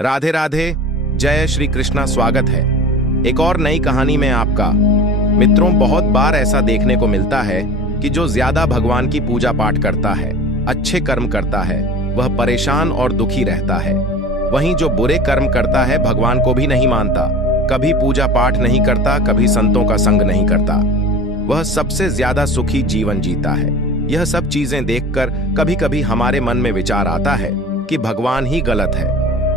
राधे राधे। जय श्री कृष्णा। स्वागत है एक और नई कहानी में आपका। मित्रों, बहुत बार ऐसा देखने को मिलता है कि जो ज्यादा भगवान की पूजा पाठ करता है, अच्छे कर्म करता है, वह परेशान और दुखी रहता है। वहीं जो बुरे कर्म करता है, भगवान को भी नहीं मानता, कभी पूजा पाठ नहीं करता, कभी संतों का संग नहीं करता, वह सबसे ज्यादा सुखी जीवन जीता है। यह सब चीजें देखकर कभी कभी हमारे मन में विचार आता है कि भगवान ही गलत है।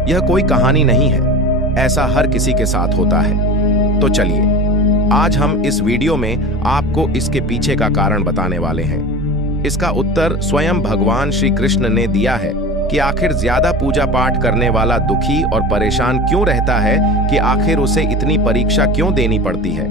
यह कोई कहानी नहीं है, ऐसा हर किसी के साथ होता है। तो चलिए, आज हम इस वीडियो में आपको इसके पीछे का कारण बताने वाले हैं। इसका उत्तर स्वयं भगवान श्री कृष्ण ने दिया है कि आखिर ज्यादा पूजा पाठ करने वाला दुखी और परेशान क्यों रहता है, कि आखिर उसे इतनी परीक्षा क्यों देनी पड़ती है,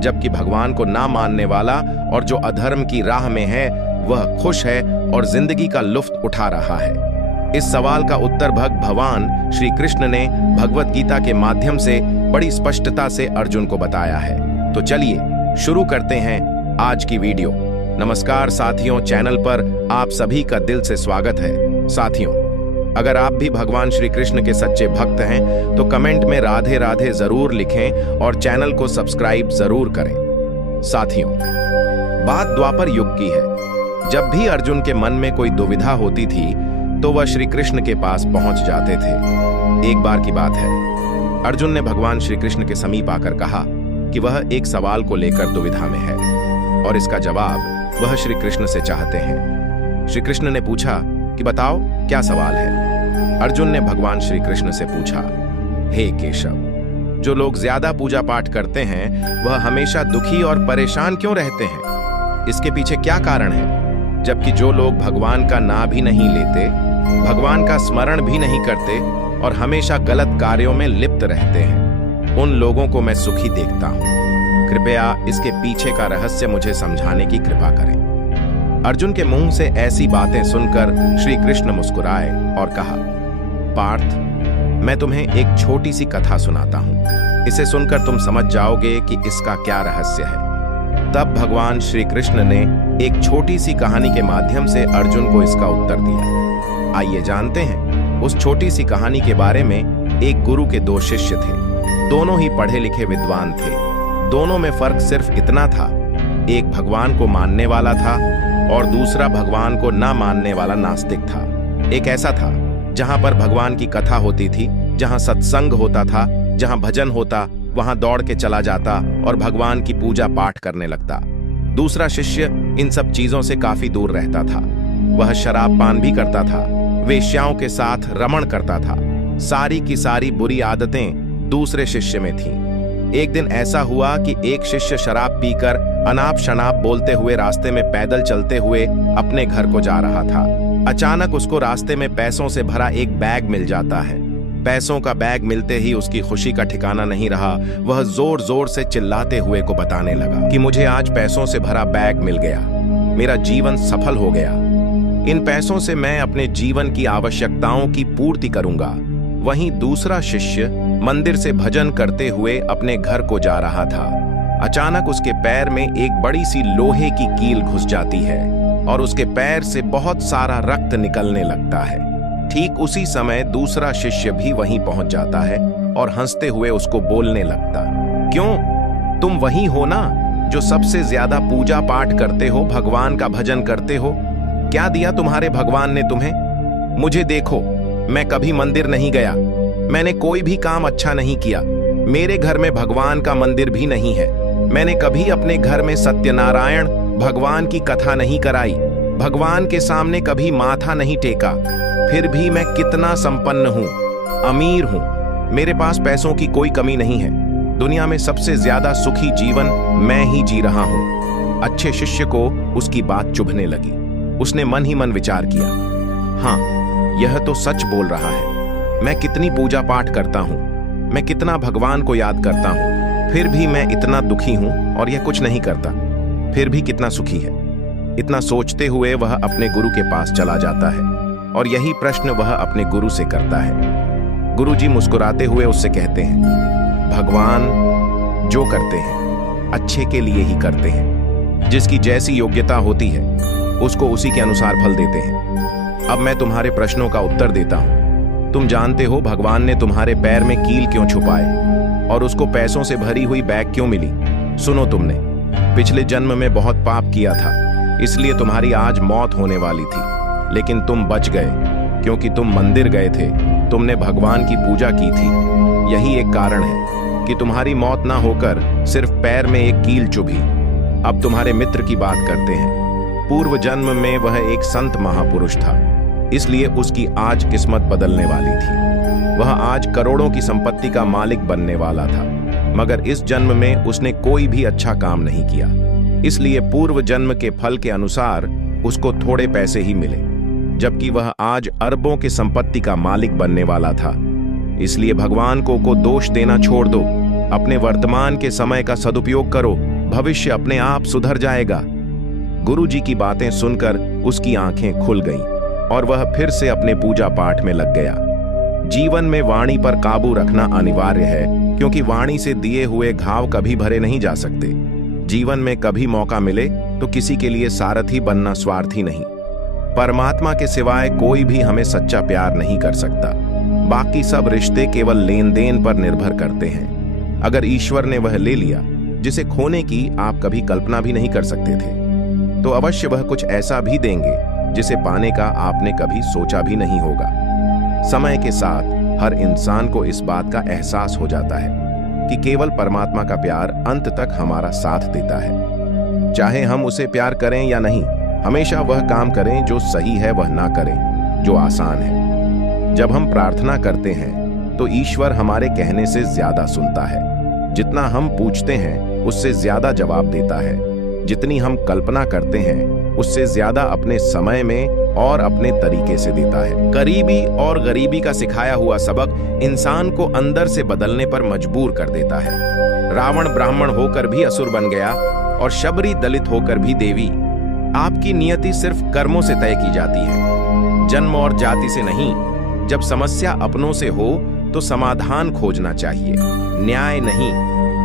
जबकि भगवान को ना मानने वाला और जो अधर्म की राह में है वह खुश है और जिंदगी का लुत्फ उठा रहा है। इस सवाल का उत्तर भगवान श्री कृष्ण ने भगवत गीता के माध्यम से बड़ी स्पष्टता से अर्जुन को बताया है। तो चलिए शुरू करते हैं आज की वीडियो। नमस्कार साथियों, चैनल पर आप सभी का दिल से स्वागत है। साथियों, अगर आप भी भगवान श्री कृष्ण के सच्चे भक्त हैं तो कमेंट में राधे राधे जरूर लिखें और चैनल को सब्सक्राइब जरूर करें। साथियों, बात द्वापर युग की है। जब भी अर्जुन के मन में कोई दुविधा होती थी तो वह श्री कृष्ण के पास पहुंच जाते थे। एक बार की बात है, अर्जुन ने भगवान श्री कृष्ण के समीप आकर कहा कि वह एक सवाल को लेकर दुविधा में है और इसका जवाब वह श्री कृष्ण से चाहते हैं। श्री कृष्ण ने पूछा कि बताओ क्या सवाल है। अर्जुन ने भगवान श्री कृष्ण से पूछा, हे केशव, जो लोग ज्यादा पूजा पाठ करते हैं वह हमेशा दुखी और परेशान क्यों रहते हैं? इसके पीछे क्या कारण है? जबकि जो लोग भगवान का नाम भी नहीं लेते, भगवान का स्मरण भी नहीं करते और हमेशा गलत कार्यों में लिप्त रहते हैं, उन लोगों को मैं सुखी देखता हूं। कृपया इसके पीछे का रहस्य मुझे समझाने की कृपा करें। अर्जुन के मुंह से ऐसी बातें सुनकर श्री कृष्ण मुस्कुराए और कहा, पार्थ, मैं तुम्हें एक छोटी सी कथा सुनाता हूं। इसे सुनकर तुम समझ जाओगे कि इसका क्या रहस्य है। तब भगवान श्री कृष्ण ने एक छोटी सी कहानी के माध्यम से अर्जुन को इसका उत्तर दिया। आइए जानते हैं उस छोटी सी कहानी के बारे में। एक गुरु के दो शिष्य थे, दोनों ही पढ़े लिखे विद्वान थे। दोनों में फर्क सिर्फ इतना था, एक भगवान को मानने वाला था और दूसरा भगवान को ना मानने वाला नास्तिक था। एक ऐसा था जहां पर भगवान की कथा होती थी, जहां सत्संग होता था, जहां भजन होता, वहां दौड़ के चला जाता और भगवान की पूजा पाठ करने लगता। दूसरा शिष्य इन सब चीजों से काफी दूर रहता था। वह शराब पान भी करता था, वेश्याओं के साथ रमण करता था। सारी की सारी बुरी आदतें दूसरे शिष्य में थीं। एक दिन ऐसा हुआ कि एक शिष्य शराब पीकर अनाप शनाप बोलते हुए रास्ते में पैदल चलते हुए अपने घर को जा रहा था। अचानक उसको रास्ते में पैसों से भरा एक बैग मिल जाता है। पैसों का बैग मिलते ही उसकी खुशी का ठिकाना नहीं रहा। वह जोर जोर से चिल्लाते हुए को बताने लगा कि मुझे आज पैसों से भरा बैग मिल गया, मेरा जीवन सफल हो गया। इन पैसों से मैं अपने जीवन की आवश्यकताओं की पूर्ति करूंगा। वहीं दूसरा शिष्य मंदिर से भजन करते हुए अपने घर को जा रहा था। अचानक उसके पैर में एक बड़ी सी लोहे की कील घुस जाती है और उसके पैर से बहुत सारा रक्त निकलने लगता है। ठीक उसी समय दूसरा शिष्य भी वहीं पहुंच जाता है और हंसते हुए उसको बोलने लगता, क्यों, तुम वही हो ना जो सबसे ज्यादा पूजा पाठ करते हो, भगवान का भजन करते हो? क्या दिया तुम्हारे भगवान ने तुम्हें? मुझे देखो, मैं कभी मंदिर नहीं गया, मैंने कोई भी काम अच्छा नहीं किया, मेरे घर में भगवान का मंदिर भी नहीं है, मैंने कभी अपने घर में सत्यनारायण भगवान की कथा नहीं कराई, भगवान के सामने कभी माथा नहीं टेका, फिर भी मैं कितना संपन्न हूं, अमीर हूं, मेरे पास पैसों की कोई कमी नहीं है, दुनिया में सबसे ज्यादा सुखी जीवन मैं ही जी रहा हूं। अच्छे शिष्य को उसकी बात चुभने लगी। उसने मन ही मन विचार किया, हाँ, यह तो सच बोल रहा है। मैं कितनी पूजा पाठ करता हूं, मैं कितना भगवान को याद करता हूं, फिर भी मैं इतना दुखी हूं और यह कुछ नहीं करता, फिर भी कितना सुखी है। इतना सोचते हुए वह अपने गुरु के पास चला जाता है और यही प्रश्न वह अपने गुरु से करता है। गुरुजी मुस्कुराते हुए उससे कहते हैं, भगवान जो करते हैं अच्छे के लिए ही करते हैं, जिसकी जैसी योग्यता होती है उसको उसी के अनुसार फल देते हैं। अब मैं तुम्हारे प्रश्नों का उत्तर देता हूं। तुम जानते हो भगवान ने तुम्हारे पैर में कील क्यों छुपाए और उसको पैसों से भरी हुई बैग क्यों मिली? सुनो, तुमने पिछले जन्म में बहुत पाप किया था, इसलिए तुम्हारी आज मौत होने वाली थी, लेकिन तुम बच गए क्योंकि तुम मंदिर गए थे, तुमने भगवान की पूजा की थी। यही एक कारण है कि तुम्हारी मौत ना होकर सिर्फ पैर में एक कील चुभी। अब तुम्हारे मित्र की बात करते हैं। पूर्व जन्म में वह एक संत महापुरुष था, इसलिए उसकी आज किस्मत बदलने वाली थी। वह आज करोड़ों की संपत्ति का मालिक बनने वाला था, मगर इस जन्म में उसने कोई भी अच्छा काम नहीं किया, इसलिए पूर्व जन्म के फल के अनुसार उसको थोड़े पैसे ही मिले, जबकि वह आज अरबों की संपत्ति का मालिक बनने वाला था। इसलिए भगवान को दोष देना छोड़ दो, अपने वर्तमान के समय का सदुपयोग करो, भविष्य अपने आप सुधर जाएगा। गुरुजी की बातें सुनकर उसकी आंखें खुल गईं और वह फिर से अपने पूजा पाठ में लग गया। जीवन में वाणी पर काबू रखना अनिवार्य है, क्योंकि वाणी से दिए हुए घाव कभी भरे नहीं जा सकते। जीवन में कभी मौका मिले तो किसी के लिए सारथी बनना स्वार्थी नहीं। परमात्मा के सिवाय कोई भी हमें सच्चा प्यार नहीं कर सकता। बाकी सब रिश्ते केवल लेन देन पर निर्भर करते हैं। अगर ईश्वर ने वह ले लिया जिसे खोने की आप कभी कल्पना भी नहीं कर सकते थे, तो अवश्य वह कुछ ऐसा भी देंगे जिसे पाने का आपने कभी सोचा भी नहीं होगा। समय के साथ हर इंसान को इस बात का एहसास हो जाता है कि केवल परमात्मा का प्यार अंत तक हमारा साथ देता है। चाहे हम उसे प्यार करें या नहीं, हमेशा वह काम करें जो सही है, वह ना करें जो आसान है। जब हम प्रार्थना करते हैं तो ईश्वर हमारे कहने से ज्यादा सुनता है। जितना हम पूछते हैं उससे ज्यादा जवाब देता है। जितनी हम कल्पना करते हैं उससे ज्यादा अपने समय में और अपने तरीके से देता है। करीबी और गरीबी का सिखाया हुआ सबक इंसान को अंदर से बदलने पर मजबूर कर देता है। रावण ब्राह्मण होकर भी असुर बन गया और शबरी दलित होकर भी देवी। आपकी नियति सिर्फ कर्मों से तय की जाती है, जन्म और जाति से नहीं। जब समस्या अपनों से हो तो समाधान खोजना चाहिए, न्याय नहीं,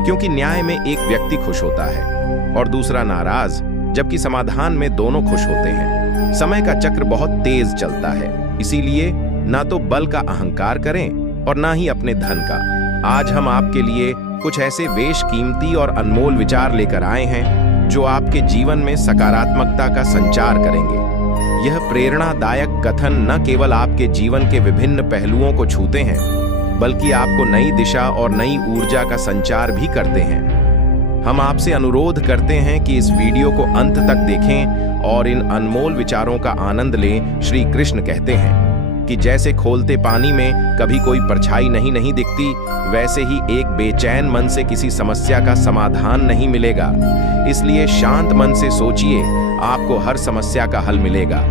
क्योंकि न्याय में एक व्यक्ति खुश होता है और दूसरा नाराज, जबकि समाधान में दोनों खुश होते हैं। समय का चक्र बहुत तेज चलता है, इसीलिए ना तो बल का अहंकार करें और ना ही अपने धन का। आज हम आपके लिए कुछ ऐसे बेशकीमती और अनमोल विचार लेकर आए हैं जो आपके जीवन में सकारात्मकता का संचार करेंगे। यह प्रेरणादायक कथन न केवल आपके जीवन के विभिन्न पहलुओं को छूते हैं, बल्कि आपको नई दिशा और नई ऊर्जा का संचार भी करते हैं। हम आपसे अनुरोध करते हैं कि इस वीडियो को अंत तक देखें और इन अनमोल विचारों का आनंद लें। श्री कृष्ण कहते हैं कि जैसे खोलते पानी में कभी कोई परछाई नहीं दिखती, वैसे ही एक बेचैन मन से किसी समस्या का समाधान नहीं मिलेगा। इसलिए शांत मन से सोचिए, आपको हर समस्या का हल मिलेगा।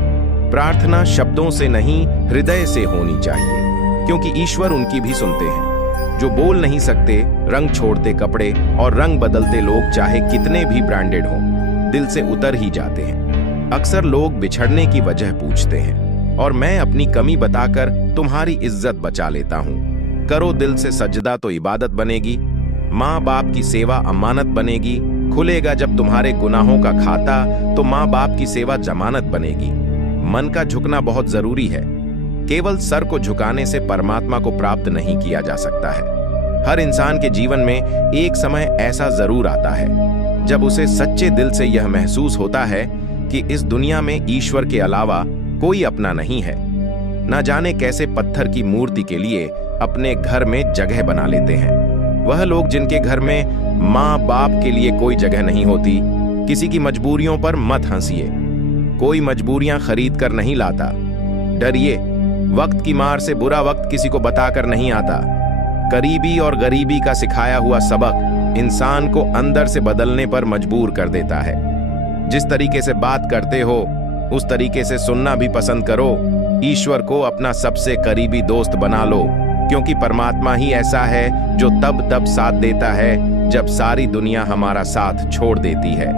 प्रार्थना शब्दों से नहीं, हृदय से होनी चाहिए, क्योंकि ईश्वर उनकी भी सुनते हैं। जो बोल नहीं सकते, रंग छोड़ते कपड़े और रंग बदलते लोग चाहे कितने भी ब्रांडेड हों, दिल से उतर ही जाते हैं। अक्सर लोग बिछड़ने की वजह पूछते हैं और मैं अपनी कमी बताकर तुम्हारी इज्जत बचा लेता हूँ। करो दिल से सजदा तो इबादत बनेगी, माँ बाप की सेवा अमानत बनेगी। खुलेगा जब तुम्हारे गुनाहों का खाता तो माँ बाप की सेवा जमानत बनेगी। मन का झुकना बहुत जरूरी है। केवल सर को झुकाने से परमात्मा को प्राप्त नहीं किया जा सकता है। हर इंसान के जीवन में एक समय ऐसा जरूर आता है जब उसे सच्चे दिल से यह महसूस होता है कि इस दुनिया में ईश्वर के अलावा कोई अपना नहीं है। न जाने कैसे पत्थर की मूर्ति के लिए अपने घर में जगह बना लेते हैं। वह लोग जिनके घर में माँ बाप के लिए कोई जगह नहीं होती। किसी की मजबूरियों पर मत हंसिए, कोई मजबूरियां खरीद कर नहीं लाता। डरिए, वक्त की मार से बुरा वक्त किसी को बताकर नहीं आता। करीबी और गरीबी का सिखाया हुआ सबक इंसान को अंदर से बदलने पर मजबूर कर देता है। जिस तरीके से बात करते हो उस तरीके से सुनना भी पसंद करो। ईश्वर को अपना सबसे करीबी दोस्त बना लो, क्योंकि परमात्मा ही ऐसा है जो तब साथ देता है जब सारी दुनिया हमारा साथ छोड़ देती है।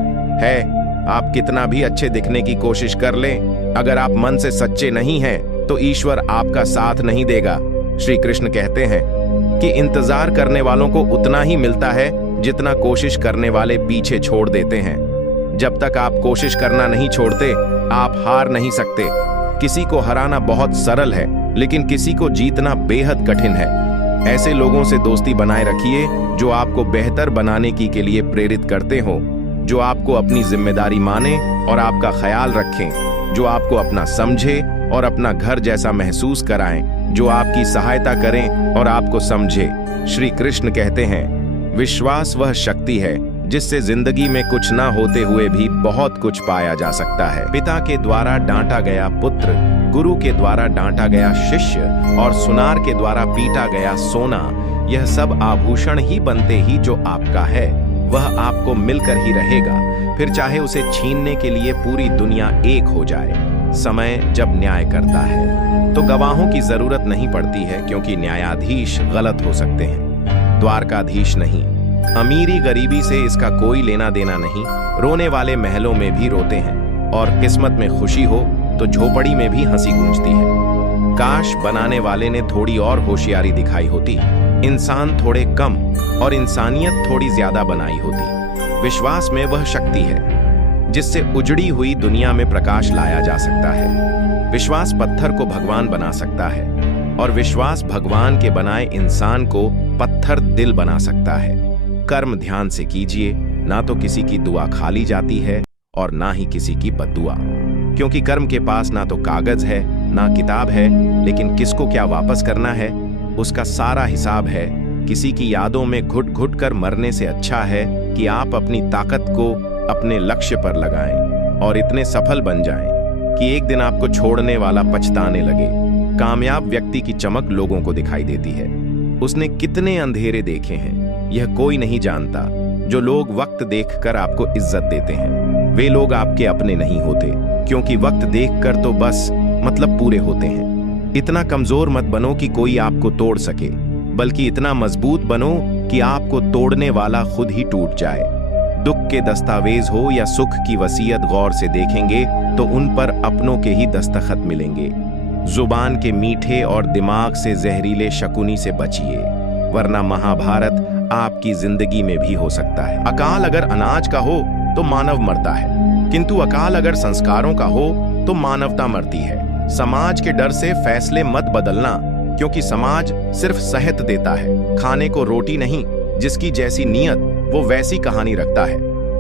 आप कितना भी अच्छे दिखने की कोशिश कर लें, अगर आप मन से सच्चे नहीं हैं तो ईश्वर आपका साथ नहीं देगा। श्री कृष्ण कहते हैं कि इंतजार करने वालों को उतना ही मिलता है जितना कोशिश करने वाले पीछे छोड़ देते हैं। जब तक आप कोशिश करना नहीं छोड़ते, आप हार नहीं सकते। किसी को हराना बहुत सरल है, लेकिन किसी को जीतना बेहद कठिन है। ऐसे लोगों से दोस्ती बनाए रखिए जो आपको बेहतर बनाने के लिए प्रेरित करते हो, जो आपको अपनी जिम्मेदारी माने और आपका ख्याल रखें, जो आपको अपना समझे और अपना घर जैसा महसूस कराएं, जो आपकी सहायता करें और आपको समझे। श्री कृष्ण कहते हैं, विश्वास वह शक्ति है जिससे जिंदगी में कुछ ना होते हुए भी बहुत कुछ पाया जा सकता है। पिता के द्वारा डांटा गया पुत्र, गुरु के द्वारा डांटा गया शिष्य और सुनार के द्वारा पीटा गया सोना, यह सब आभूषण ही बनते ही जो आपका है वह आपको मिलकर ही रहेगा, फिर चाहे उसे छीनने के लिए पूरी दुनिया एक हो जाए। समय जब न्याय करता है तो गवाहों की जरूरत नहीं पड़ती है, क्योंकि न्यायाधीश गलत हो सकते हैं, द्वारकाधीश नहीं। अमीरी गरीबी से इसका कोई लेना देना नहीं। रोने वाले महलों में भी रोते हैं और किस्मत में खुशी हो तो झोपड़ी में भी हंसी गूंजती है। काश बनाने वाले ने थोड़ी और होशियारी दिखाई होती, इंसान थोड़े कम और इंसानियत थोड़ी ज्यादा बनाई होती। विश्वास में वह शक्ति है जिससे उजड़ी हुई दुनिया में प्रकाश लाया जा सकता है। विश्वास पत्थर को भगवान बना सकता है और विश्वास भगवान के बनाए इंसान को पत्थर दिल बना सकता है। कर्म ध्यान से कीजिए, ना तो किसी की दुआ खाली जाती है और ना ही किसी की बद्दुआ, क्योंकि कर्म के पास ना तो कागज है ना किताब है, लेकिन किसको क्या वापस करना है उसका सारा हिसाब है। किसी की यादों में घुट घुट कर मरने से अच्छा है कि आप अपनी ताकत को अपने लक्ष्य पर लगाएं और इतने सफल बन जाएं कि एक दिन आपको छोड़ने वाला पछताने लगे। कामयाब व्यक्ति की चमक लोगों को दिखाई देती है। उसने कितने अंधेरे देखे हैं यह कोई नहीं जानता। जो लोग वक्त देखकर आपको इज्जत देते हैं वे लोग आपके अपने नहीं होते, क्योंकि वक्त देखकर तो बस मतलब पूरे होते हैं। इतना कमजोर मत बनो कि कोई आपको तोड़ सके, बल्कि इतना मजबूत बनो कि आपको तोड़ने वाला खुद ही टूट जाए। दुख के दस्तावेज हो या सुख की वसीयत गौर से देखेंगे तो उन पर अपनों के ही दस्तखत मिलेंगे। जुबान के मीठे और दिमाग से जहरीले शकुनी से बचिए, वरना महाभारत आपकी जिंदगी में भी हो सकता है। अकाल अगर अनाज का हो तो मानव मरता है, किंतु अकाल अगर संस्कारों का हो तो मानवता मरती है। समाज के डर से फैसले मत बदलना, क्योंकि समाज सिर्फ सहत देता है, खाने को रोटी नहीं। जिसकी जैसी नीयत वो वैसी कहानी रखता है।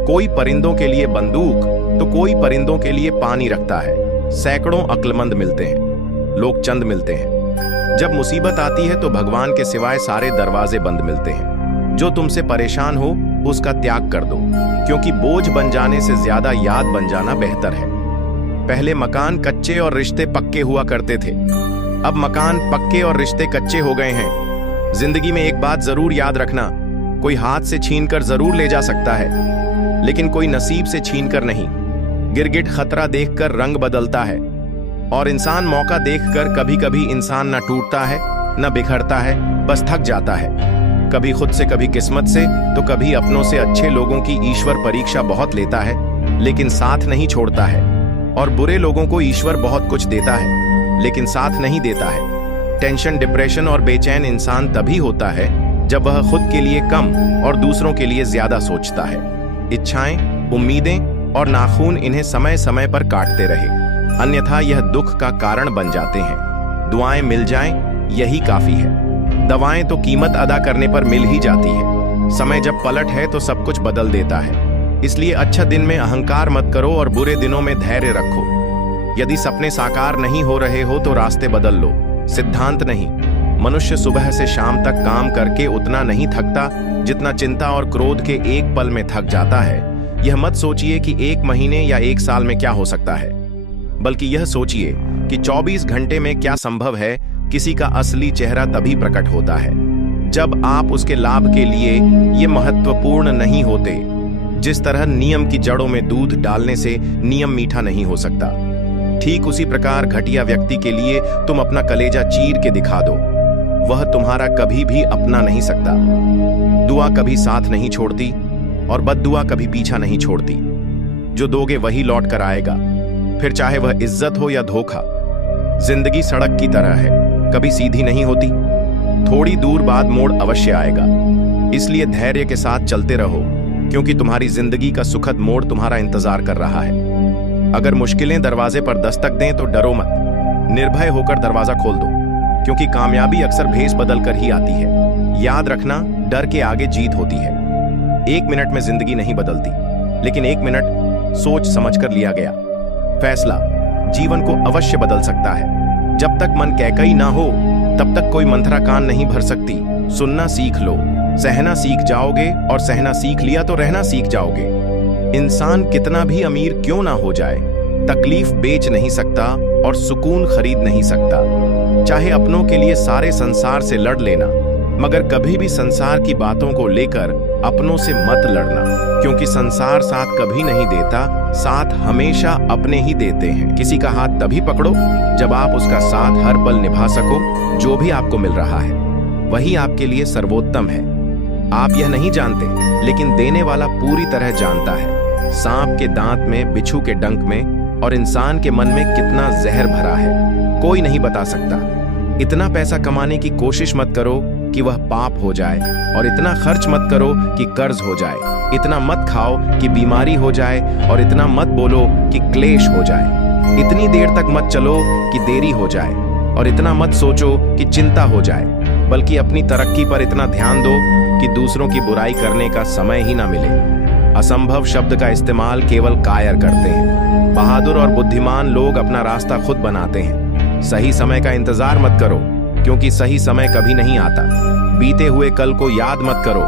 कोई परिंदों के लिए बंदूक तो कोई परिंदों के लिए पानी रखता है। सैकड़ों अक्लमंद मिलते हैं, लोग चंद मिलते हैं। जब मुसीबत आती है तो भगवान के सिवाय सारे दरवाजे बंद मिलते हैं। जो तुमसे परेशान हो उसका त्याग कर दो, क्योंकि बोझ बन जाने से ज्यादा याद बन जाना बेहतर है। पहले मकान कच्चे और रिश्ते पक्के हुआ करते थे, अब मकान पक्के और रिश्ते कच्चे हो गए हैं। जिंदगी में एक बात जरूर याद रखना, कोई हाथ से छीनकर जरूर ले जा सकता है, लेकिन कोई नसीब से छीनकर नहीं। गिरगिट खतरा देखकर रंग बदलता है और इंसान मौका देखकर कभी कभी इंसान न टूटता है न बिखरता है, बस थक जाता है। कभी खुद से, कभी किस्मत से, तो कभी अपनों से। अच्छे लोगों की ईश्वर परीक्षा बहुत लेता है, लेकिन साथ नहीं छोड़ता है। और बुरे लोगों को ईश्वर बहुत कुछ देता है, लेकिन साथ नहीं देता है। टेंशन, डिप्रेशन और बेचैन इंसान तभी होता है जब वह खुद के लिए कम और दूसरों के लिए ज्यादा सोचता है। इच्छाएं, उम्मीदें और नाखून इन्हें समय समय पर काटते रहे, अन्यथा यह दुख का कारण बन जाते हैं। दुआएं मिल जाएं, यही काफी है। दवाएं तो कीमत अदा करने पर मिल ही जाती है। समय जब पलट है तो सब कुछ बदल देता है। इसलिए अच्छा दिन में अहंकार मत करो और बुरे दिनों में धैर्य रखो। यदि सपने साकार नहीं हो रहे हो तो रास्ते बदल लो, सिद्धांत नहीं। मनुष्य सुबह से शाम तक काम करके उतना नहीं थकता जितना चिंता और क्रोध के एक पल में थक जाता है। यह मत सोचिए कि 1 महीने या 1 साल में क्या हो सकता है, बल्कि यह सोचिए कि 24 घंटे में क्या संभव है। किसी का असली चेहरा तभी प्रकट होता है जब आप उसके लाभ के लिए ये महत्वपूर्ण नहीं होते। जिस तरह नियम की जड़ों में दूध डालने से नियम मीठा नहीं हो सकता, ठीक उसी प्रकार घटिया व्यक्ति के लिए तुम अपना कलेजा चीर के दिखा दो, वह तुम्हारा कभी भी अपना नहीं सकता। दुआ कभी साथ नहीं छोड़ती और बद्दुआ कभी पीछा नहीं छोड़ती। जो दोगे वही लौट कर आएगा, फिर चाहे वह इज्जत हो या धोखा। जिंदगी सड़क की तरह है, कभी सीधी नहीं होती, थोड़ी दूर बाद मोड़ अवश्य आएगा। इसलिए धैर्य के साथ चलते रहो, क्योंकि तुम्हारी जिंदगी का सुखद मोड़ तुम्हारा इंतजार कर रहा है। अगर मुश्किलें दरवाजे पर दस्तक दें तो डरो मत, निर्भय होकर दरवाजा खोल दो। क्योंकि कामयाबी अक्सर भेस बदल कर ही आती है। याद रखना, डर के आगे जीत होती है। 1 मिनट में जिंदगी नहीं बदलती, लेकिन 1 मिनट सोच समझ कर लिया गया फैसला जीवन को अवश्य बदल सकता है। जब तक मन कैकई ना हो, तब तक कोई मंथरा कान नहीं भर सकती। सुनना सीख लो, सहना सीख जाओगे, और सहना सीख लिया तो रहना सीख जाओगे। इंसान कितना भी अमीर क्यों ना हो जाए, तकलीफ बेच नहीं सकता और सुकून खरीद नहीं सकता। चाहे अपनों के लिए सारे संसार से लड़ लेना, मगर कभी भी संसार की बातों को लेकर अपनों से मत लड़ना, क्योंकि संसार साथ कभी नहीं देता, साथ हमेशा अपने ही देते हैं। किसी का हाथ तभी पकड़ो जब आप उसका साथ हर पल निभा सको। जो भी आपको मिल रहा है वही आपके लिए सर्वोत्तम है। आप यह नहीं जानते, लेकिन देने वाला पूरी तरह जानता है। सांप के दांत में, बिच्छू के डंक में और इंसान के मन में कितना जहर भरा है, कोई नहीं बता सकता। इतना पैसा कमाने की कोशिश मत करो कि वह पाप हो जाए, और इतना खर्च मत करो कि कर्ज हो जाए। इतना मत खाओ कि बीमारी हो जाए, और इतना मत बोलो कि क्लेश हो जाए। इतनी देर तक मत चलो कि देरी हो जाए, और इतना मत सोचो कि चिंता हो जाए, बल्कि अपनी तरक्की पर इतना ध्यान दो कि दूसरों की बुराई करने का समय ही ना मिले। असंभव शब्द का इस्तेमाल केवल कायर करते हैं। बहादुर और बुद्धिमान लोग अपना रास्ता खुद बनाते हैं। सही समय का इंतजार मत करो, क्योंकि सही समय कभी नहीं आता। बीते हुए कल को याद मत करो,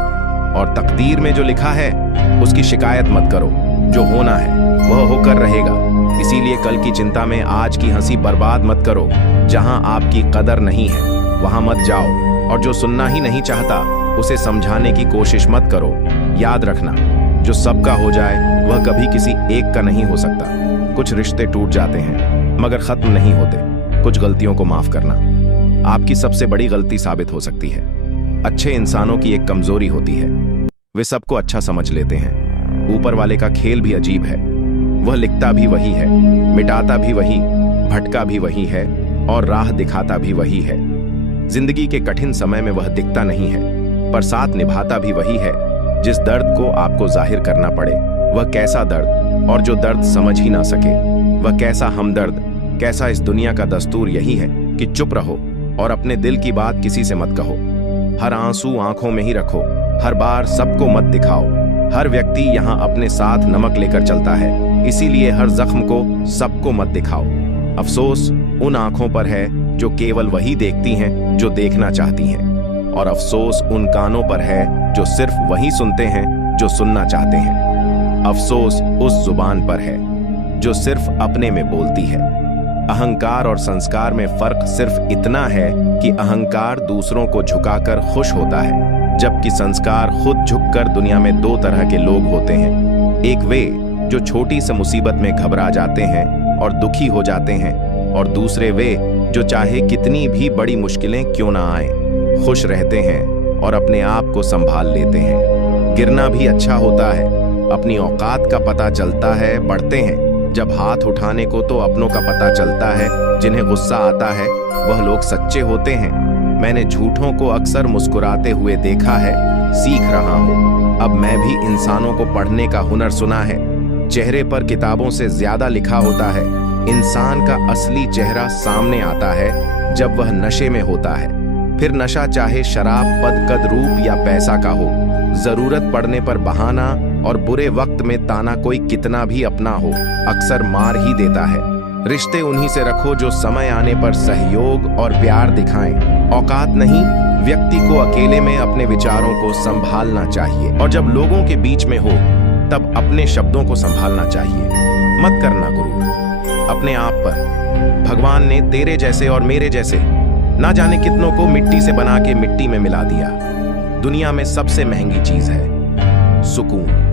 और तकदीर में जो लिखा है उसकी शिकायत मत करो। जो होना है वह होकर रहेगा। इसीलिए कल की चिंता में आज की हंसी बर्बाद मत करो। जहां आपकी कदर नहीं है वहां मत जाओ, और जो सुनना ही नहीं चाहता उसे समझाने की कोशिश मत करो। याद रखना, जो सबका हो जाए वह कभी किसी एक का नहीं हो सकता। कुछ रिश्ते टूट जाते हैं मगर खत्म नहीं होते। कुछ गलतियों को माफ करना आपकी सबसे बड़ी गलती साबित हो सकती है। अच्छे इंसानों की एक कमजोरी होती है, वे सबको अच्छा समझ लेते हैं। ऊपर वाले का खेल भी अजीब है। वह लिखता भी वही है, मिटाता भी वही, भटका भी वही है, और राह दिखाता भी वही है। जिंदगी के कठिन समय में वह दिखता नहीं है, पर साथ निभाता भी वही है। जिस दर्द को आपको जाहिर करना पड़े वह कैसा दर्द, और जो दर्द समझ ही ना सके वह कैसा हमदर्द। कैसा इस दुनिया का दस्तूर यही है कि चुप रहो और अपने दिल की बात किसी से मत कहो। हर आंसू आंखों में ही रखो, हर बार सबको मत दिखाओ। हर व्यक्ति यहाँ अपने साथ नमक लेकर चलता है, इसीलिए हर जख्म को सबको मत दिखाओ। अफसोस उन आंखों पर है जो केवल वही देखती हैं जो देखना चाहती हैं, और अफसोस उन कानों पर है जो सिर्फ वही सुनते हैं जो सुनना चाहते हैं। अफसोस उस जुबान पर है जो सिर्फ अपने में बोलती है। अहंकार और संस्कार में फर्क सिर्फ इतना है कि अहंकार दूसरों को झुकाकर खुश होता है, जबकि संस्कार खुद झुककर। दुनिया में 2 तरह के लोग होते हैं। एक वे जो छोटी सी मुसीबत में घबरा जाते हैं और दुखी हो जाते हैं, और दूसरे वे जो चाहे कितनी भी बड़ी मुश्किलें क्यों ना आए, खुश रहते हैं और अपने आप को संभाल लेते हैं। गिरना भी अच्छा होता है, अपनी औकात का पता चलता है, बढ़ते हैं। जब हाथ उठाने को तो अपनों का पता चलता है। जिन्हें गुस्सा आता है वह लोग सच्चे होते हैं। मैंने झूठों को अक्सर मुस्कुराते हुए देखा है, सीख रहा हूँ। अब मैं भी इंसानों को पढ़ने का हुनर सुना है। चेहरे पर किताबों से ज्यादा लिखा होता है। इंसान का असली चेहरा सामने आता है जब वह नशे में होता है। फिर नशा चाहे शराब, पद, कद, रूप या पैसा का हो, जरूरत पड़ने पर बहाना और बुरे वक्त में ताना कोई कितना भी अपना हो, अक्सर मार ही देता है। रिश्ते उन्हीं से रखो जो समय आने पर सहयोग और प्यार दिखाएं। औकात नहीं, व्यक्ति को अकेले में अपने विचारों को संभालना चाहिए, और जब लोगों के बीच में हो तब अपने शब्दों को संभालना चाहिए। मत करना गुरूर अपने आप पर। भगवान ने तेरे जैसे और मेरे जैसे ना जाने कितनों को मिट्टी से बना के मिट्टी में मिला दिया। दुनिया में सबसे महंगी चीज है सुकून।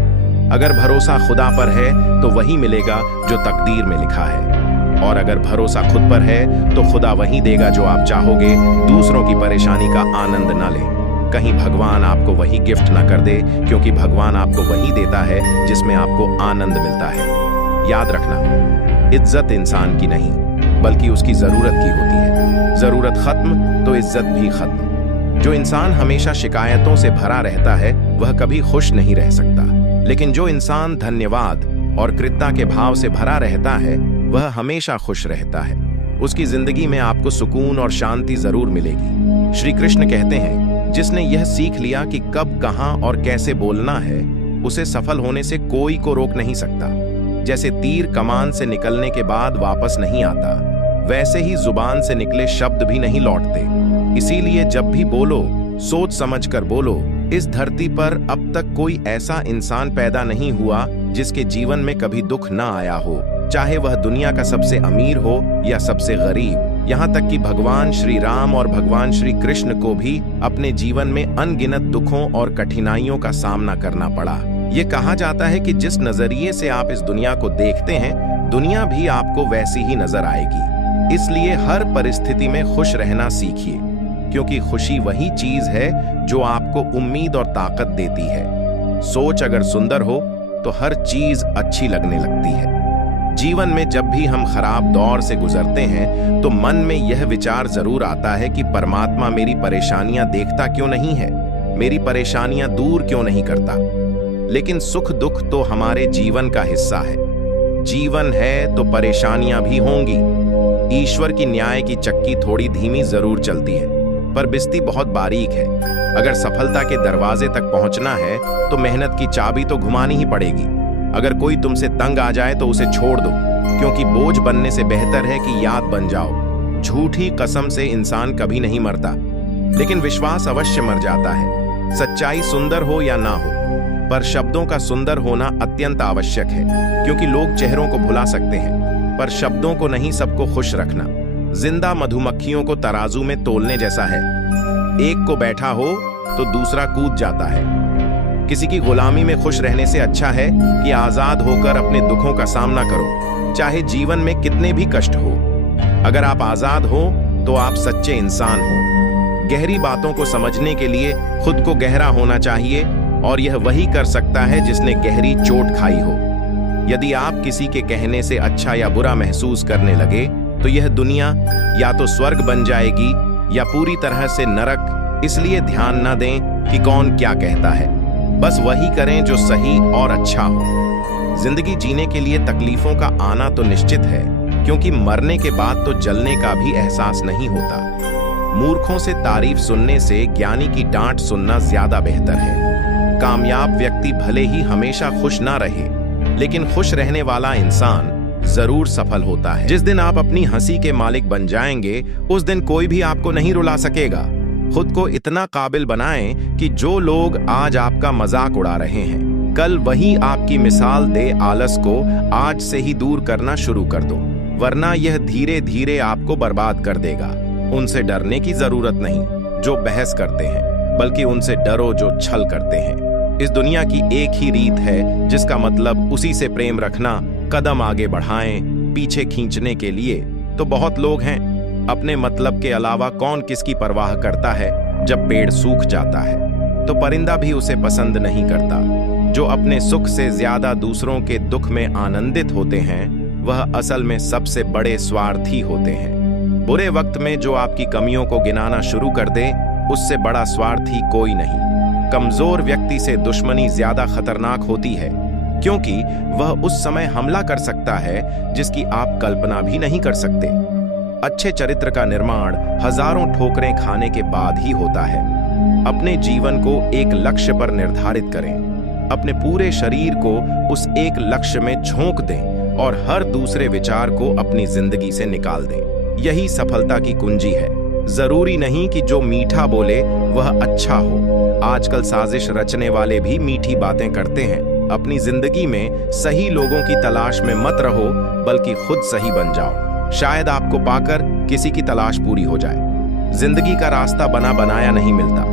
अगर भरोसा खुदा पर है तो वही मिलेगा जो तकदीर में लिखा है, और अगर भरोसा खुद पर है तो खुदा वही देगा जो आप चाहोगे। दूसरों की परेशानी का आनंद ना लें, कहीं भगवान आपको वही गिफ्ट ना कर दे, क्योंकि भगवान आपको वही देता है जिसमें आपको आनंद मिलता है। याद रखना, इज्जत इंसान की नहीं बल्कि उसकी जरूरत की होती है। जरूरत खत्म तो इज्जत भी खत्म। जो इंसान हमेशा शिकायतों से भरा रहता है वह कभी खुश नहीं रह सकता, लेकिन जो इंसान धन्यवाद और कृतज्ञता के भाव से भरा रहता है वह हमेशा खुश रहता है। उसकी जिंदगी में आपको सुकून और शांति जरूर मिलेगी। श्री कृष्ण कहते हैं, जिसने यह सीख लिया कि कब, कहां और कैसे बोलना है, उसे सफल होने से कोई को रोक नहीं सकता। जैसे तीर कमान से निकलने के बाद वापस नहीं आता, वैसे ही जुबान से निकले शब्द भी नहीं लौटते। इसीलिए जब भी बोलो, सोच समझ कर बोलो। इस धरती पर अब तक कोई ऐसा इंसान पैदा नहीं हुआ जिसके जीवन में कभी दुख ना आया हो, चाहे वह दुनिया का सबसे अमीर हो या सबसे गरीब। यहाँ तक कि भगवान श्री राम और भगवान श्री कृष्ण को भी अपने जीवन में अनगिनत दुखों और कठिनाइयों का सामना करना पड़ा। ये कहा जाता है कि जिस नजरिए से आप इस दुनिया को देखते हैं, दुनिया भी आपको वैसी ही नजर आएगी। इसलिए हर परिस्थिति में खुश रहना सीखिए, क्योंकि खुशी वही चीज है जो आपको उम्मीद और ताकत देती है। सोच अगर सुंदर हो तो हर चीज अच्छी लगने लगती है। जीवन में जब भी हम खराब दौर से गुजरते हैं तो मन में यह विचार जरूर आता है कि परमात्मा मेरी परेशानियां देखता क्यों नहीं है, मेरी परेशानियां दूर क्यों नहीं करता। लेकिन सुख दुख तो हमारे जीवन का हिस्सा है। जीवन है तो परेशानियां भी होंगी। ईश्वर की न्याय की चक्की थोड़ी धीमी जरूर चलती है, पर बिस्ती बहुत बारीक है। अगर सफलता के दरवाजे तक पहुंचना है तो मेहनत की चाबी तो घुमानी ही पड़ेगी। अगर कोई तुमसे तंग आ जाए तो उसे छोड़ दो, क्योंकि बोझ बनने से बेहतर है कि याद बन जाओ। झूठी कसम से इंसान कभी नहीं मरता, लेकिन विश्वास अवश्य मर जाता है। सच्चाई सुंदर हो या ना हो, पर शब्दों का सुंदर होना अत्यंत आवश्यक है, क्योंकि लोग चेहरों को भुला सकते हैं, पर शब्दों को नहीं सबको खुश रखना। जिंदा मधुमक्खियों को तराजू में तोलने जैसा है। एक को बैठा हो तो दूसरा कूद जाता है। किसी की गुलामी में खुश रहने से अच्छा है कि आजाद होकर अपने दुखों का सामना करो, चाहे जीवन में कितने भी कष्ट हो। अगर आप आजाद हो तो आप सच्चे इंसान हो। गहरी बातों को समझने के लिए खुद को गहरा होना चाहिए, और यह वही कर सकता है जिसने गहरी चोट खाई हो। यदि आप किसी के कहने से अच्छा या बुरा महसूस करने लगे तो यह दुनिया या तो स्वर्ग बन जाएगी या पूरी तरह से नरक। इसलिए ध्यान न दें कि कौन क्या कहता है, बस वही करें जो सही और अच्छा हो। जिंदगी जीने के लिए तकलीफों का आना तो निश्चित है, क्योंकि मरने के बाद तो जलने का भी एहसास नहीं होता। मूर्खों से तारीफ सुनने से ज्ञानी की डांट सुनना ज्यादा बेहतर है। कामयाब व्यक्ति भले ही हमेशा खुश ना रहे, लेकिन खुश रहने वाला इंसान जरूर सफल होता है। जिस दिन आप अपनी हंसी के मालिक बन जाएंगे, उस दिन कोई भी आपको नहीं रुला सकेगा। खुद को इतना काबिल बनाएं कि जो लोग आज आपका मजाक उड़ा रहे हैं, कल वही आपकी मिसाल दे। आलस को आज से ही दूर करना शुरू कर दो, वरना यह धीरे धीरे आपको बर्बाद कर देगा। उनसे डरने की जरूरत नहीं जो बहस करते हैं, बल्कि उनसे डरो जो छल करते हैं। इस दुनिया की एक ही रीत है, जिसका मतलब उसी से प्रेम रखना। कदम आगे बढ़ाएं, पीछे खींचने के लिए तो बहुत लोग हैं। अपने मतलब के अलावा कौन किसकी परवाह करता है। जब पेड़ सूख जाता है तो परिंदा भी उसे पसंद नहीं करता। जो अपने सुख से ज्यादा दूसरों के दुख में आनंदित होते हैं, वह असल में सबसे बड़े स्वार्थी होते हैं। बुरे वक्त में जो आपकी कमियों को गिनाना शुरू कर दे, उससे बड़ा स्वार्थी कोई नहीं। कमजोर व्यक्ति से दुश्मनी ज्यादा खतरनाक होती है, क्योंकि वह उस समय हमला कर सकता है जिसकी आप कल्पना भी नहीं कर सकते। अच्छे चरित्र का निर्माण हजारों ठोकरें खाने के बाद ही होता है। अपने जीवन को एक लक्ष्य पर निर्धारित करें, अपने पूरे शरीर को उस एक लक्ष्य में झोंक दें और हर दूसरे विचार को अपनी जिंदगी से निकाल दें। यही सफलता की कुंजी है। जरूरी नहीं कि जो मीठा बोले वह अच्छा हो। आजकल साजिश रचने वाले भी मीठी बातें करते हैं। अपनी जिंदगी में सही लोगों की तलाश में मत रहो, बल्कि खुद सही बन जाओ। शायद आपको पाकर किसी की तलाश पूरी हो जाए। जिंदगी का रास्ता बना बनाया नहीं मिलता,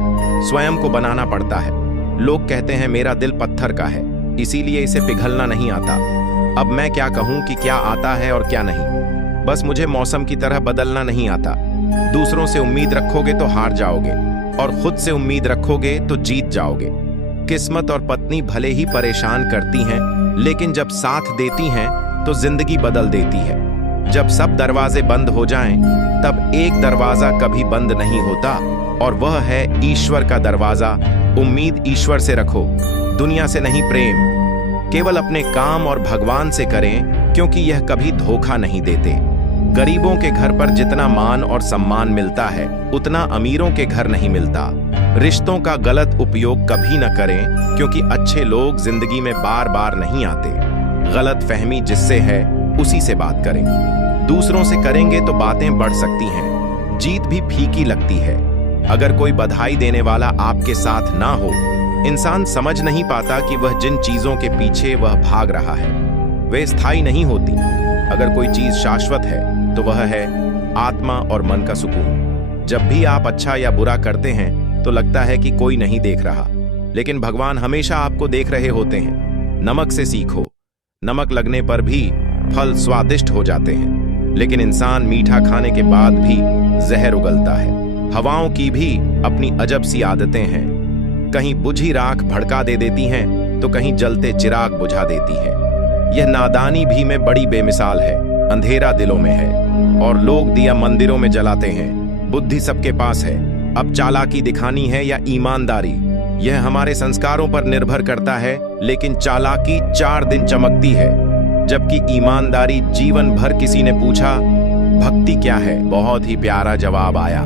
स्वयं को बनाना पड़ता है। लोग कहते हैं मेरा दिल पत्थर का है, इसीलिए इसे पिघलना नहीं आता। अब मैं क्या कहूं कि क्या आता है और क्या नहीं। बस मुझे मौसम की तरह बदलना नहीं आता। दूसरों से उम्मीद रखोगे तो हार जाओगे, और खुद से उम्मीद रखोगे तो जीत जाओगे। किस्मत और पत्नी भले ही परेशान करती हैं, लेकिन जब साथ देती हैं तो जिंदगी बदल देती है। जब सब दरवाजे बंद हो जाएं, तब एक दरवाजा कभी बंद नहीं होता, और वह है ईश्वर का दरवाजा। उम्मीद ईश्वर से रखो, दुनिया से नहीं। प्रेम केवल अपने काम और भगवान से करें, क्योंकि यह कभी धोखा नहीं देते। गरीबों के घर पर जितना मान और सम्मान मिलता है उतना अमीरों के घर नहीं मिलता। रिश्तों का गलत उपयोग कभी न करें, क्योंकि अच्छे लोग जिंदगी में बार बार नहीं आते। गलत फहमी जिससे है उसी से बात करें। दूसरों से करेंगे तो बातें बढ़ सकती हैं, जीत भी फीकी लगती है। अगर कोई बधाई देने वाला आपके साथ ना हो, इंसान समझ नहीं पाता कि वह जिन चीजों के पीछे वह भाग रहा है वे स्थायी नहीं होती। अगर कोई चीज शाश्वत है तो वह है आत्मा और मन का सुकून। जब भी आप अच्छा या बुरा करते हैं तो लगता है कि कोई नहीं देख रहा, लेकिन भगवान हमेशा आपको देख रहे होते हैं। नमक से सीखो, नमक लगने पर भी फल स्वादिष्ट हो जाते हैं, लेकिन इंसान मीठा खाने के बाद भी जहर उगलता है। हवाओं की भी अपनी अजब सी आदतें हैं, कहीं बुझी राख भड़का दे देती हैं तो कहीं जलते चिराग बुझा देती हैं। यह नादानी भी में बड़ी बेमिसाल है। अंधेरा दिलों में है और लोग दिया मंदिरों में जलाते हैं। बुद्धि सबके पास है, अब चालाकी दिखानी है या ईमानदारी, यह हमारे संस्कारों पर निर्भर करता है। लेकिन चालाकी 4 दिन चमकती है, जबकि ईमानदारी जीवन भर। किसी ने पूछा भक्ति क्या है, बहुत ही प्यारा जवाब आया।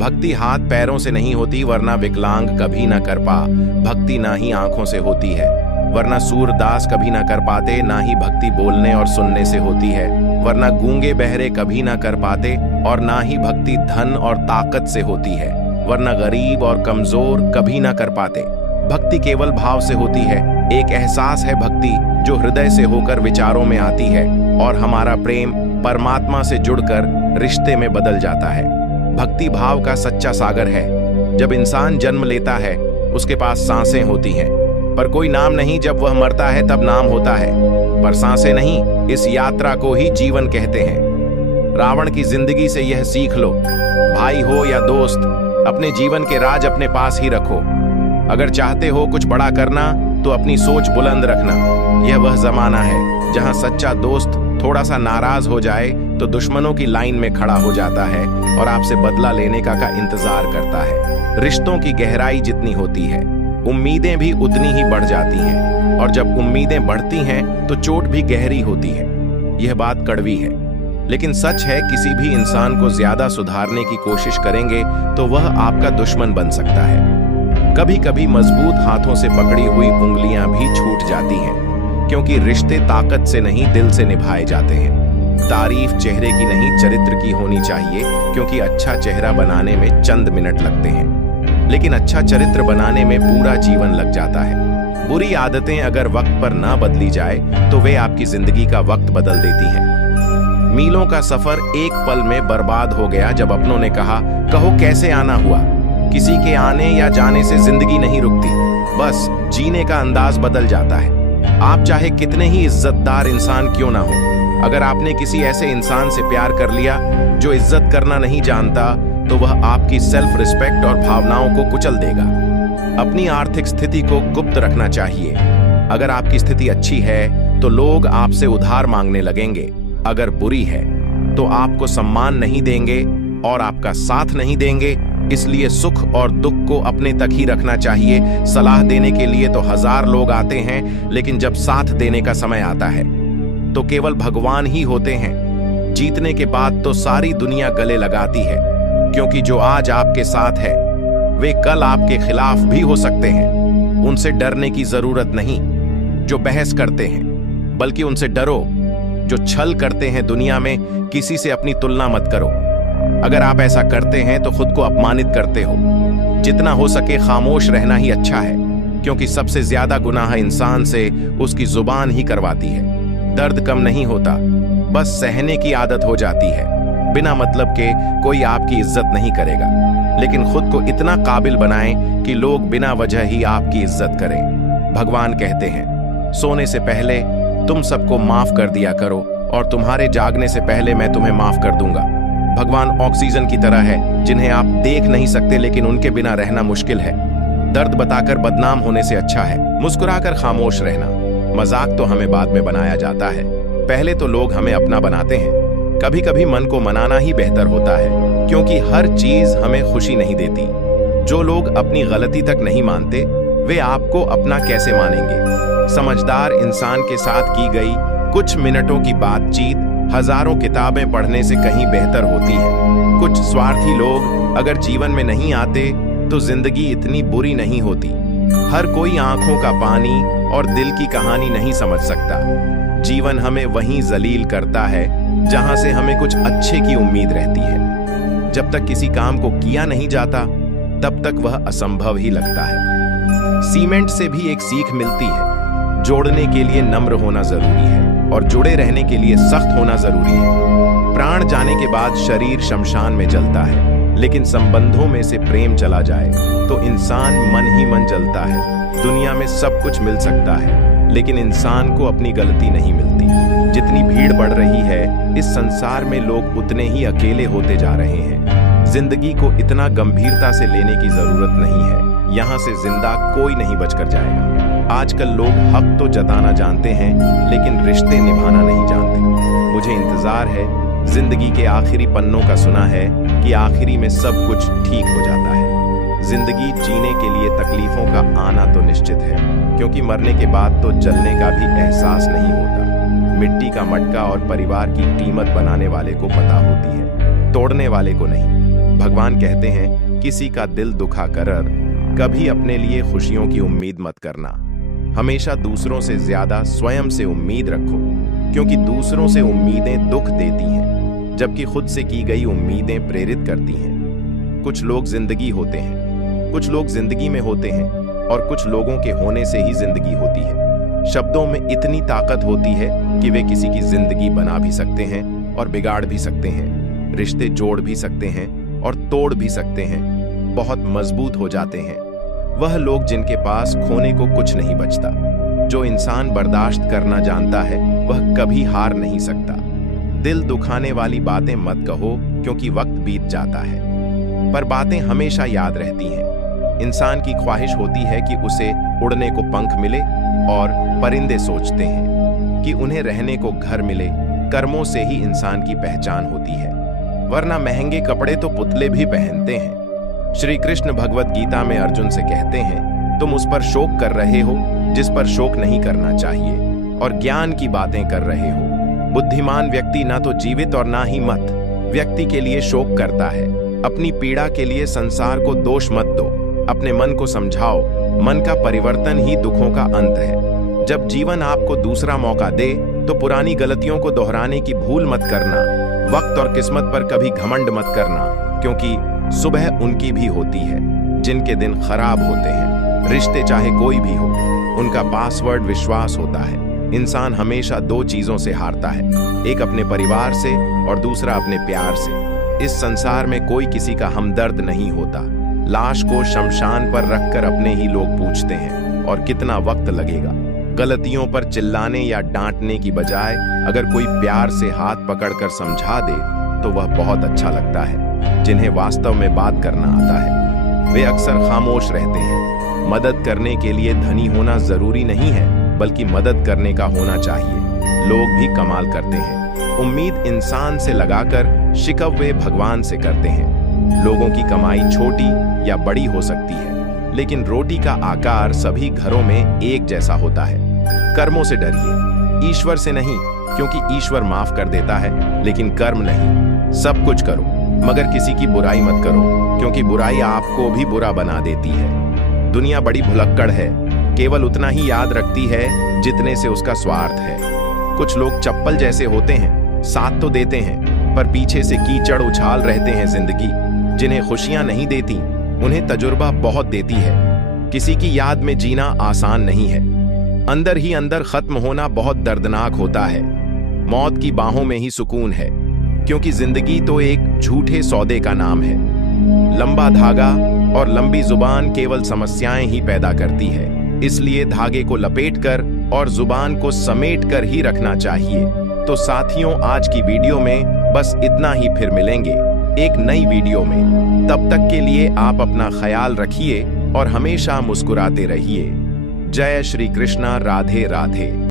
भक्ति हाथ पैरों से नहीं होती, वरना विकलांग कभी ना कर पा। भक्ति ना ही आंखों से होती है, वरना सूरदास कभी ना कर पाते। ना ही भक्ति बोलने और सुनने से होती है, वरना गूंगे बहरे कभी ना कर पाते। और ना ही भक्ति धन और ताकत से होती है, वरना गरीब और कमजोर कभी ना कर पाते। भक्ति केवल भाव से होती है, एक एहसास है भक्ति जो हृदय से होकर विचारों में आती है और हमारा प्रेम परमात्मा से जुड़कर रिश्ते में बदल जाता है। भक्ति भाव का सच्चा सागर है। जब इंसान जन्म लेता है उसके पास सांसें होती हैं, पर कोई नाम नहीं। जब वह मरता है तब नाम होता है, पर सांसें नहीं। इस यात्रा को ही जीवन कहते हैं। रावण की जिंदगी से यह सीख लो, भाई हो या दोस्त, अपने जीवन के राज अपने पास ही रखो। अगर चाहते हो कुछ बड़ा करना तो अपनी सोच बुलंद रखना। यह वह जमाना है जहां सच्चा दोस्त थोड़ा सा नाराज हो जाए तो दुश्मनों की लाइन में खड़ा हो जाता है और आपसे बदला लेने का इंतजार करता है। रिश्तों की गहराई जितनी होती है, उम्मीदें भी उतनी ही बढ़ जाती हैं, और जब उम्मीदें बढ़ती हैं तो चोट भी गहरी होती है। यह बात कड़वी है, लेकिन सच है। किसी भी इंसान को ज्यादा सुधारने की कोशिश करेंगे तो वह आपका दुश्मन बन सकता है। कभी कभी मजबूत हाथों से पकड़ी हुई उंगलियां भी छूट जाती हैं, क्योंकि रिश्ते ताकत से नहीं दिल से निभाए जाते हैं। तारीफ चेहरे की नहीं चरित्र की होनी चाहिए, क्योंकि अच्छा चेहरा बनाने में चंद मिनट लगते हैं, लेकिन अच्छा चरित्र बनाने में पूरा जीवन लग जाता है। बुरी आदतें अगर वक्त पर ना बदली जाए तो वे आपकी जिंदगी का वक्त बदल देती हैं। मीलों का सफर एक पल में बर्बाद हो गया जब अपनों ने कहा, कहो कैसे आना हुआ। किसी के आने या जाने से जिंदगी नहीं रुकती, बस जीने का अंदाज बदल जाता है। आप चाहे कितने ही इज्जतदार इंसान क्यों ना हो, अगर आपने किसी ऐसे इंसान से प्यार कर लिया जो इज्जत करना नहीं जानता, तो वह आपकी सेल्फ रिस्पेक्ट और भावनाओं को कुचल देगा। अपनी आर्थिक स्थिति को गुप्त रखना चाहिए। अगर आपकी स्थिति अच्छी है तो लोग आपसे उधार मांगने लगेंगे, अगर बुरी है तो आपको सम्मान नहीं देंगे और आपका साथ नहीं देंगे। इसलिए सुख और दुख को अपने तक ही रखना चाहिए। सलाह देने के लिए तो 1000 लोग आते हैं, लेकिन जब साथ देने का समय आता है तो केवल भगवान ही होते हैं। जीतने के बाद तो सारी दुनिया गले लगाती है, क्योंकि जो आज आपके साथ है वे कल आपके खिलाफ भी हो सकते हैं। उनसे डरने की जरूरत नहीं जो बहस करते हैं, बल्कि उनसे डरो जो छल करते हैं। दुनिया में किसी से अपनी तुलना मत करो। अगर आप ऐसा करते हैं तो खुद को अपमानित करते हो। जितना हो सके खामोश रहना ही अच्छा है, क्योंकि सबसे ज्यादा गुनाह इंसान से उसकी जुबान ही करवाती है। दर्द कम नहीं होता, बस सहने की आदत हो जाती है। बिना मतलब के कोई आपकी इज्जत नहीं करेगा, लेकिन खुद को इतना काबिल बनाएं कि लोग बिना वजह ही आपकी इज्जत करें। भगवान कहते हैं, सोने से पहले तुम सबको माफ कर दिया करो और तुम्हारे जागने से पहले मैं तुम्हें माफ कर दूंगा। भगवान ऑक्सीजन की तरह है, जिन्हें आप देख नहीं सकते, लेकिन उनके बिना रहना मुश्किल है। दर्द बताकर बदनाम होने से अच्छा है मुस्कुराकर खामोश रहना। मजाक तो हमें बाद में बनाया जाता है, पहले तो लोग हमें अपना बनाते हैं। कभी कभी मन को मनाना ही बेहतर होता है, क्योंकि हर चीज हमें खुशी नहीं देती। जो लोग अपनी गलती तक नहीं मानते, वे आपको अपना कैसे मानेंगे। समझदार इंसान के साथ की गई कुछ मिनटों की बातचीत हजारों किताबें पढ़ने से कहीं बेहतर होती है। कुछ स्वार्थी लोग अगर जीवन में नहीं आते तो जिंदगी इतनी बुरी नहीं होती। हर कोई आंखों का पानी और दिल की कहानी नहीं समझ सकता। जीवन हमें वहीं जलील करता है जहां से हमें कुछ अच्छे की उम्मीद रहती है। जब तक किसी काम को किया नहीं जाता तब तक वह असंभव ही लगता है। सीमेंट से भी एक सीख मिलती है, जोड़ने के लिए नम्र होना जरूरी है और जुड़े रहने के लिए सख्त होना जरूरी है। प्राण जाने के बाद शरीर शमशान में जलता है, लेकिन संबंधों में से प्रेम चला जाए तो इंसान मन ही मन जलता है। दुनिया में सब कुछ मिल सकता है, लेकिन इंसान को अपनी गलती नहीं मिलती। जितनी भीड़ बढ़ रही है इस संसार में, लोग उतने ही अकेले होते जा रहे हैं। जिंदगी को इतना गंभीरता से लेने की जरूरत नहीं है। यहाँ से जिंदा कोई नहीं बचकर जाएगा। आजकल लोग हक तो जताना जानते हैं, लेकिन रिश्ते निभाना नहीं जानते। मुझे इंतजार है, जिंदगी के आखिरी पन्नों का सुना है कि आखिरी में सब कुछ ठीक हो जाता है। जिंदगी जीने के लिए तकलीफों का आना तो निश्चित है, क्योंकि मरने के बाद तो जलने का भी एहसास नहीं होता। मिट्टी का मटका और परिवार की कीमत बनाने वाले को पता होती है, तोड़ने वाले को नहीं। भगवान कहते हैं, किसी का दिल दुखा कर कभी अपने लिए खुशियों की उम्मीद मत करना। हमेशा दूसरों से ज्यादा स्वयं से उम्मीद रखो, क्योंकि दूसरों से उम्मीदें दुख देती हैं, जबकि खुद से की गई उम्मीदें प्रेरित करती हैं। कुछ लोग जिंदगी होते हैं, कुछ लोग जिंदगी में होते हैं, और कुछ लोगों के होने से ही जिंदगी होती है। शब्दों में इतनी ताकत होती है कि वे किसी की जिंदगी बना भी सकते हैं और बिगाड़ भी सकते हैं। रिश्ते जोड़ भी सकते हैं और तोड़ भी सकते हैं, बहुत मजबूत हो जाते हैं। वह लोग जिनके पास खोने को कुछ नहीं बचता। जो इंसान बर्दाश्त करना जानता है वह कभी हार नहीं सकता। दिल दुखाने वाली बातें मत कहो, क्योंकि वक्त बीत जाता है, पर बातें हमेशा याद रहती हैं। इंसान की ख्वाहिश होती है कि उसे उड़ने को पंख मिले, और परिंदे सोचते हैं कि उन्हें रहने को घर मिले। कर्मों से ही इंसान की पहचान होती है, वरना महंगे कपड़े तो पुतले भी पहनते हैं। श्री कृष्ण भगवत गीता में अर्जुन से कहते हैं, तुम उस पर शोक कर रहे हो जिस पर शोक नहीं करना चाहिए, और ज्ञान की बातें कर रहे हो। बुद्धिमान व्यक्ति ना तो जीवित और ना ही मत व्यक्ति के लिए शोक करता है। अपनी पीड़ा के लिए संसार को दोष मत दो, अपने मन को समझाओ। मन का परिवर्तन ही दुखों का अंत है। जब जीवन आपको दूसरा मौका दे तो पुरानी गलतियों को दोहराने की भूल मत करना। वक्त और किस्मत पर कभी घमंड मत करना, क्योंकि सुबह उनकी भी होती है जिनके दिन खराब होते हैं। रिश्ते चाहे कोई भी हो, उनका पासवर्ड विश्वास होता है। इंसान हमेशा दो चीजों से हारता है, एक अपने परिवार से और दूसरा अपने प्यार से। इस संसार में कोई किसी का हमदर्द नहीं होता। लाश को शमशान पर रखकर अपने ही लोग पूछते हैं, और कितना वक्त लगेगा। गलतियों पर चिल्लाने या डांटने की बजाय अगर कोई प्यार से हाथ पकड़कर समझा दे तो वह बहुत अच्छा लगता है। जिन्हें वास्तव में बात करना आता है वे अक्सर खामोश रहते हैं। मदद करने के लिए धनी होना जरूरी नहीं है, बल्कि मदद करने का होना चाहिए। लोग भी कमाल करते हैं। उम्मीद इंसान से लगाकर शिकवे भगवान से करते हैं। लोगों की कमाई छोटी या बड़ी हो सकती है, लेकिन रोटी का आकार सभी घरों में एक जैसा होता है। कर्मों से डरिए, ईश्वर से नहीं, क्योंकि ईश्वर माफ कर देता है, लेकिन कर्म नहीं। सब कुछ करो, मगर किसी की बुराई मत करो, क्योंकि बुराई आपको भी बुरा बना देती है। दुनिया बड़ी भुलक्कड़ है, केवल उतना ही याद रखती है जितने से उसका स्वार्थ है। कुछ लोग चप्पल जैसे होते हैं, साथ तो देते हैं, पर पीछे से कीचड़ उछाल रहते हैं। जिंदगी जिन्हें खुशियां नहीं देती, उन्हें तजुर्बा बहुत देती है। किसी की याद में जीना आसान नहीं है। अंदर ही अंदर खत्म होना बहुत दर्दनाक होता है। मौत की बाहों में ही सुकून है, क्योंकि जिंदगी तो एक झूठे सौदे का नाम है। लंबा धागा और लंबी जुबान केवल समस्याएं ही पैदा करती है। इसलिए धागे को लपेटकर और जुबान को समेटकर ही रखना चाहिए। तो साथियों, आज की वीडियो में बस इतना ही। फिर मिलेंगे एक नई वीडियो में। तब तक के लिए आप अपना ख्याल रखिए और हमेशा मुस्कुराते रहिए। जय श्री कृष्णा। राधे राधे।